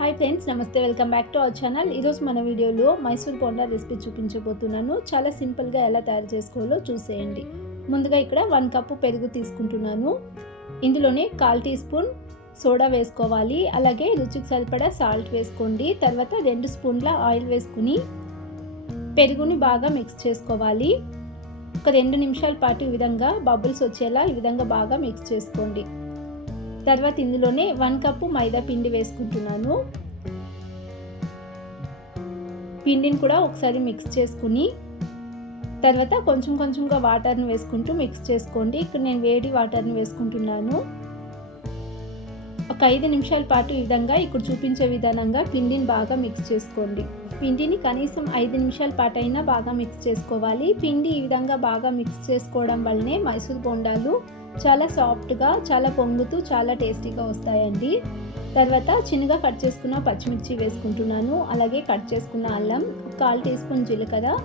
Hi friends నమస్తే welcome back to our channel ఈరోజు మన వీడియోలో మైసూర్ బోండా రెసిపీ చూపించబోతున్నాను. చాలా సింపుల్గా ఎలా తయారు చేసుకోవాలో చూసేయండి. ముందుగా ఇక్కడ వన్ కప్పు పెరుగు తీసుకుంటున్నాను. ఇందులోనే కాల్ టీ స్పూన్ సోడా వేసుకోవాలి. అలాగే రుచికి సరిపడా సాల్ట్ వేసుకోండి. తర్వాత రెండు స్పూన్ల ఆయిల్ వేసుకుని పెరుగుని బాగా మిక్స్ చేసుకోవాలి. ఒక రెండు నిమిషాల పాటు ఈ విధంగా బబుల్స్ వచ్చేలా ఈ విధంగా బాగా మిక్స్ చేసుకోండి. తర్వాత ఇందులోనే వన్ కప్పు మైదా పిండి వేసుకుంటున్నాను. పిండిని కూడా ఒకసారి మిక్స్ చేసుకుని తర్వాత కొంచెం కొంచెంగా వాటర్ని వేసుకుంటూ మిక్స్ చేసుకోండి. ఇక్కడ నేను వేడి వాటర్ని వేసుకుంటున్నాను. ఒక ఐదు నిమిషాల పాటు ఈ విధంగా ఇక్కడ చూపించే విధానంగా పిండిని బాగా మిక్స్ చేసుకోండి. పిండిని కనీసం ఐదు నిమిషాల పాటు అయినా బాగా మిక్స్ చేసుకోవాలి. పిండి ఈ విధంగా బాగా మిక్స్ చేసుకోవడం వల్లనే మైసూర్ బొండాలు చాలా సాఫ్ట్గా చాలా పొంగుతూ చాలా టేస్టీగా వస్తాయండి. తర్వాత చిన్నగా కట్ చేసుకున్న పచ్చిమిర్చి వేసుకుంటున్నాను. అలాగే కట్ చేసుకున్న అల్లం కాల్ టీ స్పూన్ జీలకర్ర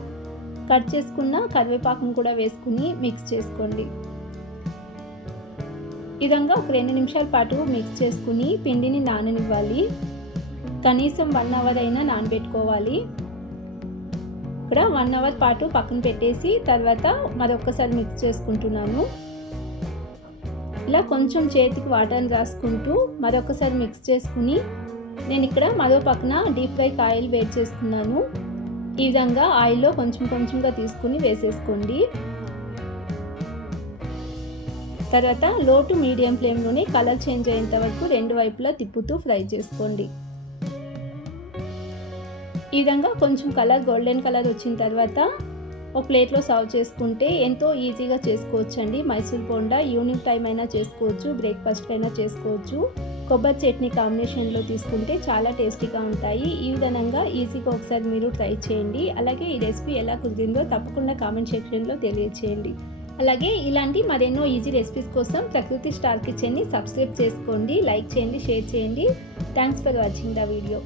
కట్ చేసుకున్న కరివేపాకం కూడా వేసుకుని మిక్స్ చేసుకోండి. విధంగా ఒక రెండు నిమిషాల పాటు మిక్స్ చేసుకుని పిండిని నాననివ్వాలి. కనీసం వన్ అవర్ అయినా నానబెట్టుకోవాలి. ఇక్కడ వన్ అవర్ పాటు పక్కన పెట్టేసి తర్వాత మరొకసారి మిక్స్ చేసుకుంటున్నాను. ఇలా కొంచెం చేతికి వాటర్ని రాసుకుంటూ మరొకసారి మిక్స్ చేసుకుని నేను ఇక్కడ మరో పక్కన డీప్ ఫ్రైకి ఆయిల్ వేడి చేసుకున్నాను ఈ విధంగా ఆయిల్లో కొంచెం కొంచెంగా తీసుకుని వేసేసుకోండి. తర్వాత లో టు మీడియం ఫ్లేమ్లోనే కలర్ చేంజ్ అయ్యేంత వరకు రెండు వైపులా తిప్పుతూ ఫ్రై చేసుకోండి. ఈ విధంగా కొంచెం కలర్ గోల్డెన్ కలర్ వచ్చిన తర్వాత ఒక ప్లేట్లో సర్వ్ చేసుకుంటే ఎంతో ఈజీగా చేసుకోవచ్చు అండి మైసూర్ బోండా ఈవినింగ్ టైం అయినా చేసుకోవచ్చు బ్రేక్ఫాస్ట్ అయినా చేసుకోవచ్చు. కొబ్బరి చట్నీ కాంబినేషన్లో తీసుకుంటే చాలా టేస్టీగా ఉంటాయి. ఈ విధంగా ఈజీగా ఒకసారి మీరు ట్రై చేయండి. అలాగే ఈ రెసిపీ ఎలా కుదిరిందో తప్పకుండా కామెంట్ సెక్షన్లో తెలియచేయండి. అలాగే ఇలాంటి మరెన్నో ఈజీ రెసిపీస్ కోసం ప్రకృతి స్టార్ కిచెన్ని సబ్స్క్రైబ్ చేసుకోండి లైక్ చేయండి షేర్ చేయండి. Thanks for watching the video.